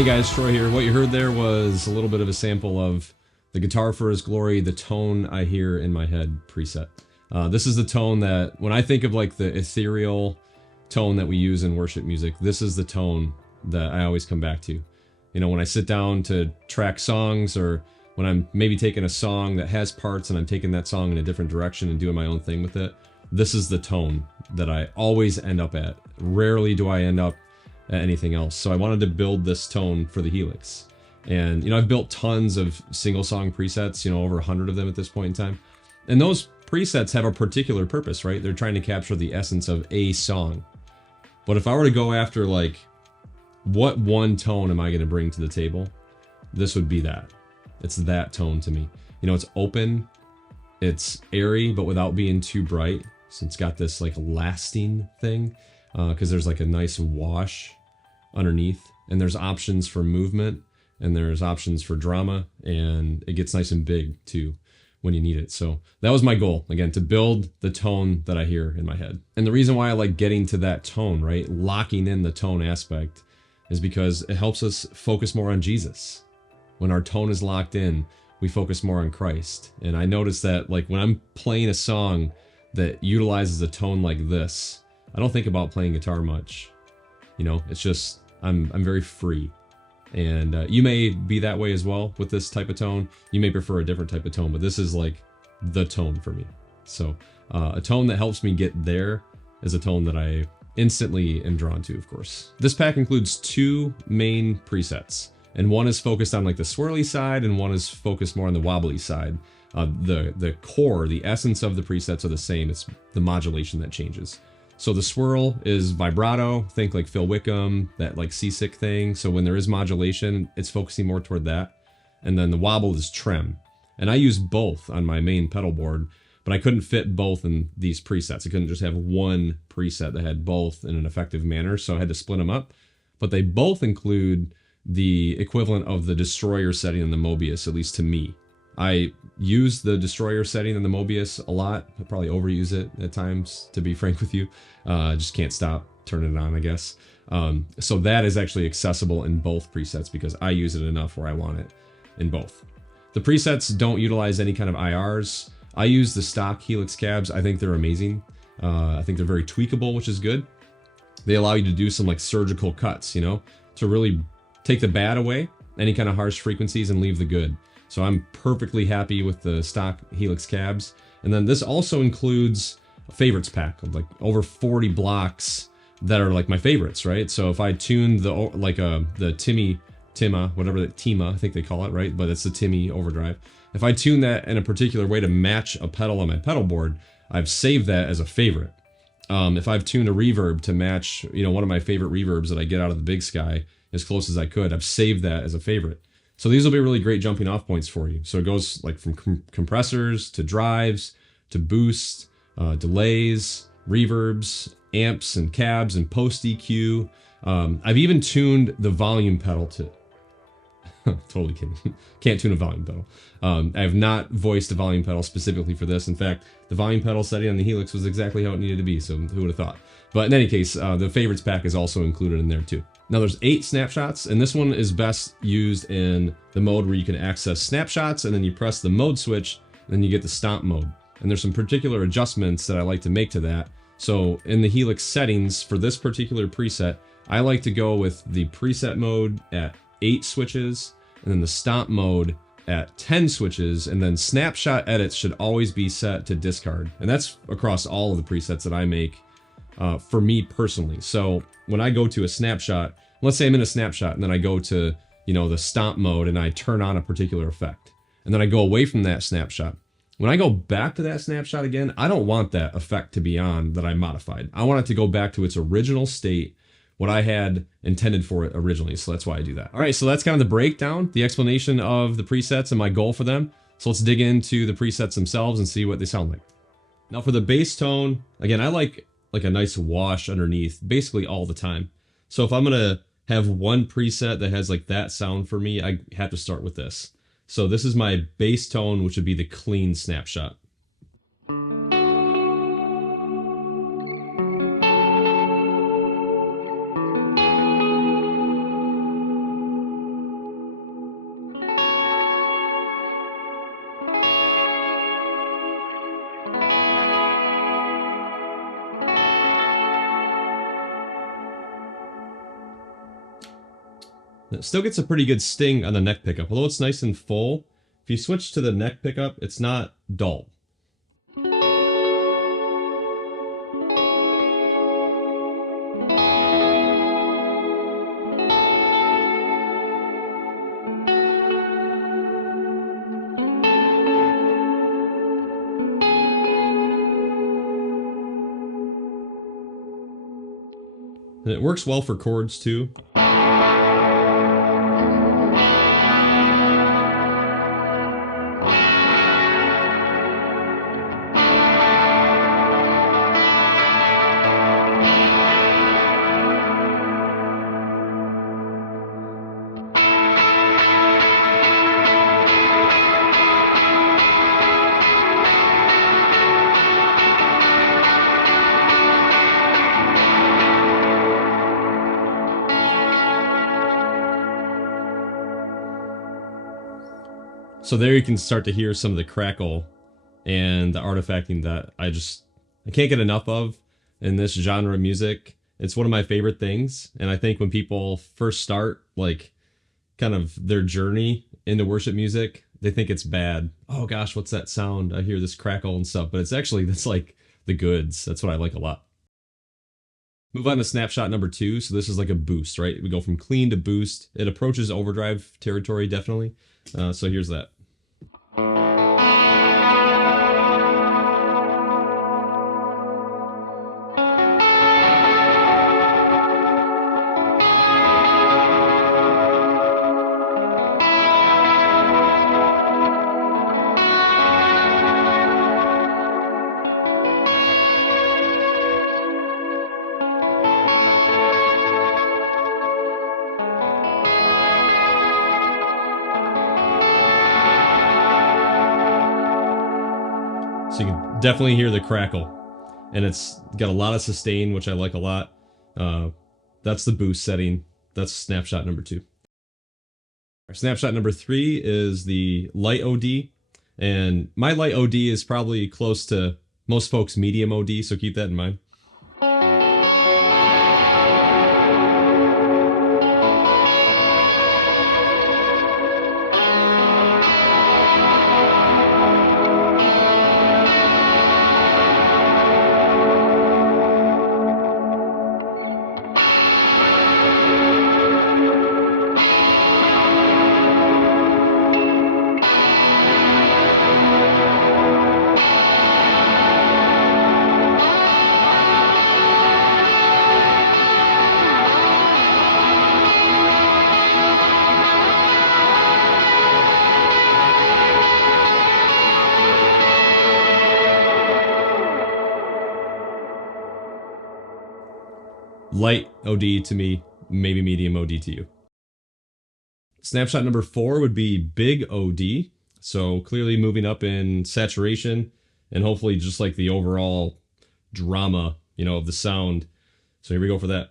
Hey guys, Troy here. What you heard there was a little bit of a sample of the Guitar for His Glory, the tone I hear in my head preset. This is the tone that, when I think of like the ethereal tone that we use in worship music, this is the tone that I always come back to. You know, when I sit down to track songs, or when I'm maybe taking a song that has parts and I'm taking that song in a different direction and doing my own thing with it, this is the tone that I always end up at. Rarely do I end up at anything else. So I wanted to build this tone for the Helix. And, you know, I've built tons of single song presets, you know, over 100 of them at this point in time. And those presets have a particular purpose, right? They're trying to capture the essence of a song. But if I were to go after, like, what one tone am I going to bring to the table? This would be that. It's that tone to me. You know, it's open, it's airy, but without being too bright. So it's got this, like, lasting thing, because there's, like, a nice wash underneath, and there's options for movement, and there's options for drama, and it gets nice and big too when you need it. So that was my goal, again, to build the tone that I hear in my head. And the reason why I like getting to that tone, right, locking in the tone aspect, is because it helps us focus more on Jesus. When our tone is locked in, we focus more on Christ. And I noticed that, like, when I'm playing a song that utilizes a tone like this, I don't think about playing guitar much. You know, it's just, I'm very free. And you may be that way as well with this type of tone. You may prefer a different type of tone, but this is like the tone for me. So a tone that helps me get there is a tone that I instantly am drawn to, of course. This pack includes two main presets, and one is focused on like the swirly side, and one is focused more on the wobbly side. The core, the essence of the presets are the same. It's the modulation that changes. So the swirl is vibrato, think like Phil Wickham, that like seasick thing. So when there is modulation, it's focusing more toward that. And then the wobble is trem. And I use both on my main pedal board, but I couldn't fit both in these presets. I couldn't just have one preset that had both in an effective manner, so I had to split them up. But they both include the equivalent of the destroyer setting in the Mobius, at least to me. I use the destroyer setting in the Mobius a lot. I probably overuse it at times, to be frank with you. Just can't stop turning it on, I guess. So that is actually accessible in both presets because I use it enough where I want it in both. The presets don't utilize any kind of IRs. I use the stock Helix cabs. I think they're amazing. I think they're very tweakable, which is good. They allow you to do some like surgical cuts, you know, to really take the bad away, any kind of harsh frequencies, and leave the good. So I'm perfectly happy with the stock Helix cabs. And then this also includes a favorites pack of like over 40 blocks that are like my favorites, right? So if I tuned the Tima, whatever that Tima, I think they call it, right? But it's the Timmy Overdrive. If I tune that in a particular way to match a pedal on my pedal board, I've saved that as a favorite. If I've tuned a reverb to match, you know, one of my favorite reverbs that I get out of the Big Sky as close as I could, I've saved that as a favorite. So these will be really great jumping off points for you. So it goes like from compressors to drives to boosts, delays, reverbs, amps and cabs and post EQ. I've even tuned the volume pedal to... Totally kidding. Can't tune a volume pedal. I have not voiced a volume pedal specifically for this. In fact, the volume pedal setting on the Helix was exactly how it needed to be, so who would have thought? But in any case, the favorites pack is also included in there too. Now there's 8 snapshots, and this one is best used in the mode where you can access snapshots, and then you press the mode switch, and then you get the stomp mode. And there's some particular adjustments that I like to make to that. So in the Helix settings for this particular preset, I like to go with the preset mode at 8 switches, and then the stomp mode at 10 switches, and then snapshot edits should always be set to discard. And that's across all of the presets that I make for me personally. So when I go to a snapshot, let's say I'm in a snapshot and then I go to, you know, the stomp mode and I turn on a particular effect, and then I go away from that snapshot. When I go back to that snapshot again, I don't want that effect to be on that I modified. I want it to go back to its original state, what I had intended for it originally. So that's why I do that. All right, so that's kind of the breakdown, the explanation of the presets and my goal for them. So let's dig into the presets themselves and see what they sound like. Now for the bass tone, again, I like a nice wash underneath basically all the time. So if I'm gonna have one preset that has like that sound for me, I have to start with this. So this is my bass tone, which would be the clean snapshot. It still gets a pretty good sting on the neck pickup, although it's nice and full. If you switch to the neck pickup, it's not dull. And it works well for chords too. So there you can start to hear some of the crackle and the artifacting that I can't get enough of in this genre of music. It's one of my favorite things, and I think when people first start, like, kind of their journey into worship music, they think it's bad. Oh gosh, what's that sound? I hear this crackle and stuff, but that's like the goods. That's what I like a lot. Move on to snapshot number 2. So this is like a boost, right? We go from clean to boost. It approaches overdrive territory, definitely. So here's that. So you can definitely hear the crackle, and it's got a lot of sustain, which I like a lot. That's the boost setting. That's snapshot number 2. Our snapshot number 3 is the light OD, and my light OD is probably close to most folks' medium OD, so keep that in mind. Light OD to me, maybe medium OD to you. Snapshot number 4 would be big OD. So clearly moving up in saturation and hopefully just like the overall drama, of the sound. So here we go for that.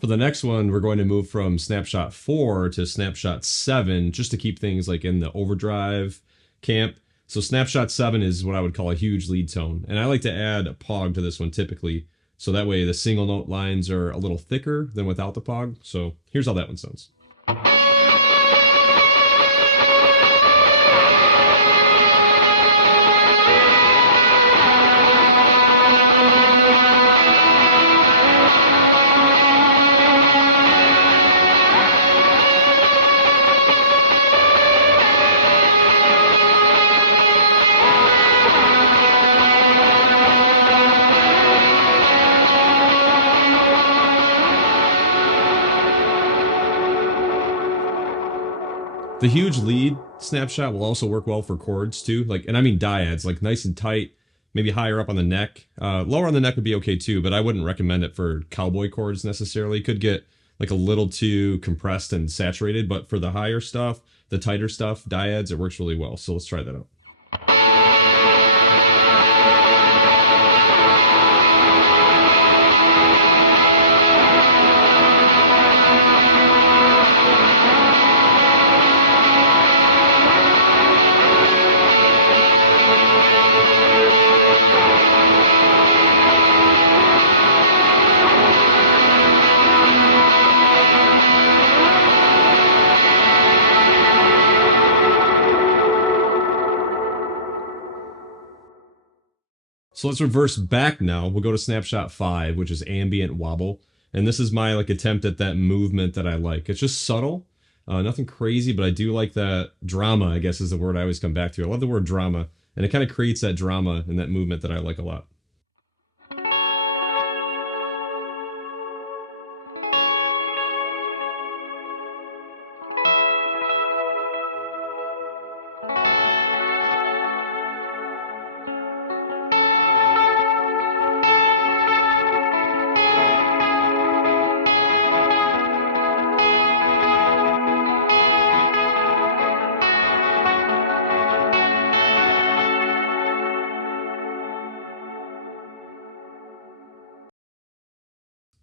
For the next one, we're going to move from snapshot 4 to snapshot 7, just to keep things like in the overdrive camp. So snapshot 7 is what I would call a huge lead tone. And I like to add a pog to this one typically, so that way the single note lines are a little thicker than without the pog. So here's how that one sounds. The huge lead snapshot will also work well for chords too, like, and I mean dyads, like nice and tight, maybe higher up on the neck. Lower on the neck would be okay too, but I wouldn't recommend it for cowboy chords necessarily. Could get like a little too compressed and saturated, but for the higher stuff, the tighter stuff, dyads, it works really well. So let's try that out. So let's reverse back now. We'll go to snapshot 5, which is ambient wobble. And this is my like attempt at that movement that I like. It's just subtle, nothing crazy, but I do like that drama, I guess is the word I always come back to. I love the word drama, and it kind of creates that drama and that movement that I like a lot.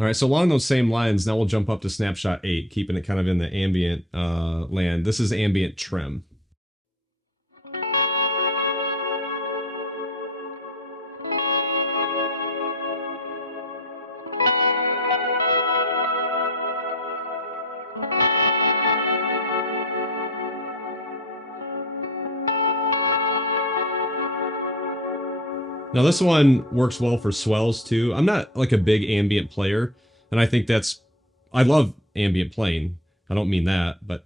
All right, so along those same lines, now we'll jump up to snapshot 8, keeping it kind of in the ambient land. This is ambient trim. Now this one works well for swells too. I'm not like a big ambient player, and I think I love ambient playing. I don't mean that, but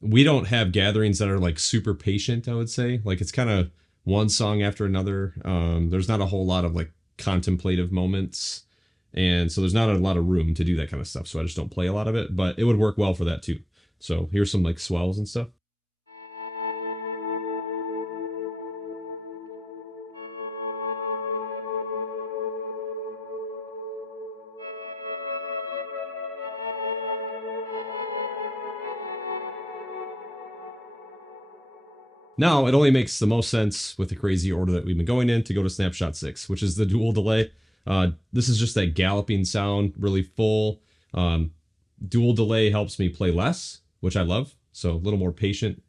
we don't have gatherings that are like super patient, I would say. Like it's kind of one song after another. There's not a whole lot of like contemplative moments, and so there's not a lot of room to do that kind of stuff. So I just don't play a lot of it, but it would work well for that too. So here's some like swells and stuff. Now, it only makes the most sense with the crazy order that we've been going in to go to snapshot 6, which is the dual delay. This is just that galloping sound, really full. Dual delay helps me play less, which I love, so a little more patient.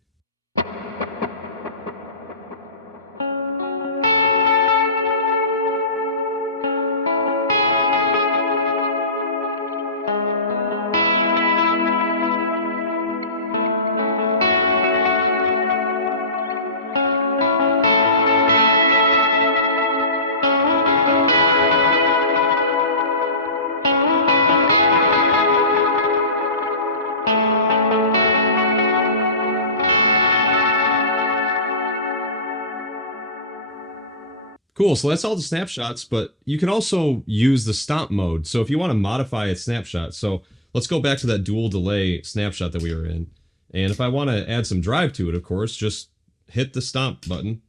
Cool, so that's all the snapshots, but you can also use the stomp mode. So if you want to modify a snapshot, so let's go back to that dual delay snapshot that we were in. And if I want to add some drive to it, of course, just hit the stomp button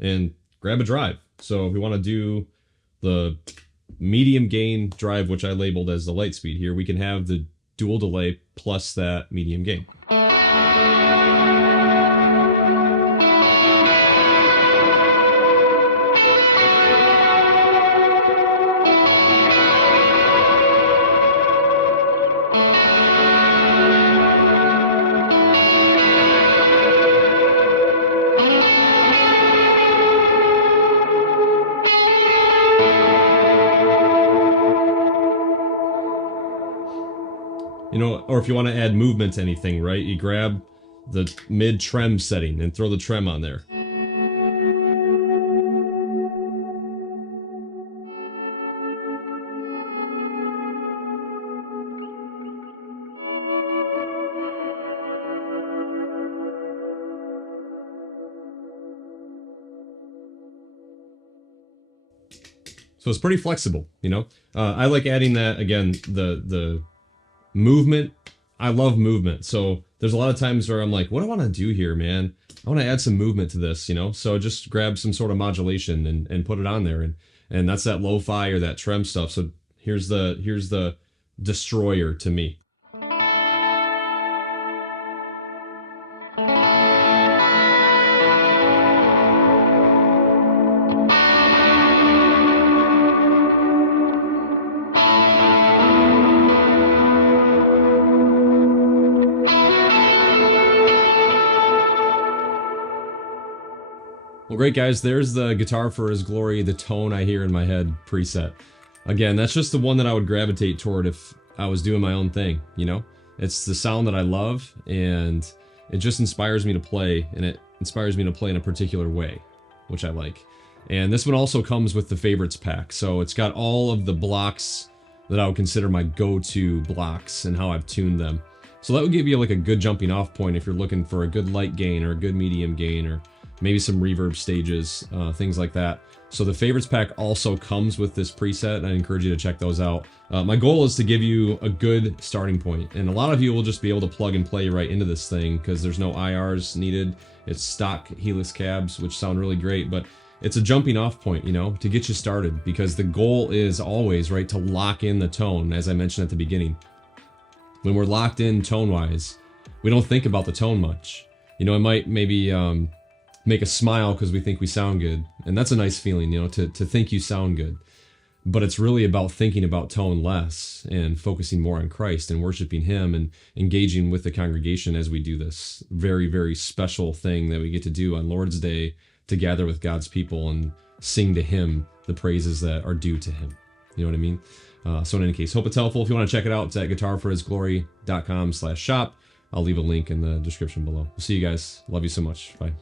and grab a drive. So if we want to do the medium gain drive, which I labeled as the light speed here, we can have the dual delay plus that medium gain. You know, or if you want to add movement to anything, right? You grab the mid trem setting and throw the trem on there. So it's pretty flexible, you know? I like adding that, again, the movement. I love movement. So there's a lot of times where I'm like, what do I want to do here, man? I want to add some movement to this, you know? So just grab some sort of modulation and put it on there. And that's that lo-fi or that trem stuff. So here's the destroyer to me. Well, great guys, there's the Guitar for His Glory, the tone I hear in my head preset. Again, that's just the one that I would gravitate toward if I was doing my own thing, you know? It's the sound that I love, and it just inspires me to play, and it inspires me to play in a particular way, which I like. And this one also comes with the favorites pack, so it's got all of the blocks that I would consider my go-to blocks and how I've tuned them. So that would give you like a good jumping off point if you're looking for a good light gain or a good medium gain or maybe some reverb stages, things like that. So the favorites pack also comes with this preset, and I encourage you to check those out. My goal is to give you a good starting point, and a lot of you will just be able to plug and play right into this thing because there's no IRs needed. It's stock Helix cabs, which sound really great, but it's a jumping off point, you know, to get you started, because the goal is always, right, to lock in the tone, as I mentioned at the beginning. When we're locked in tone-wise, we don't think about the tone much. You know, it might maybe make us smile because we think we sound good, and that's a nice feeling, you know, to think you sound good. But it's really about thinking about tone less and focusing more on Christ and worshiping Him and engaging with the congregation as we do this very, very special thing that we get to do on Lord's Day, to gather with God's people and sing to Him the praises that are due to Him. You know what I mean? So in any case, hope it's helpful. If you want to check it out, it's at guitarforhisglory.com/shop. I'll leave a link in the description below. We'll see you guys. Love you so much. Bye.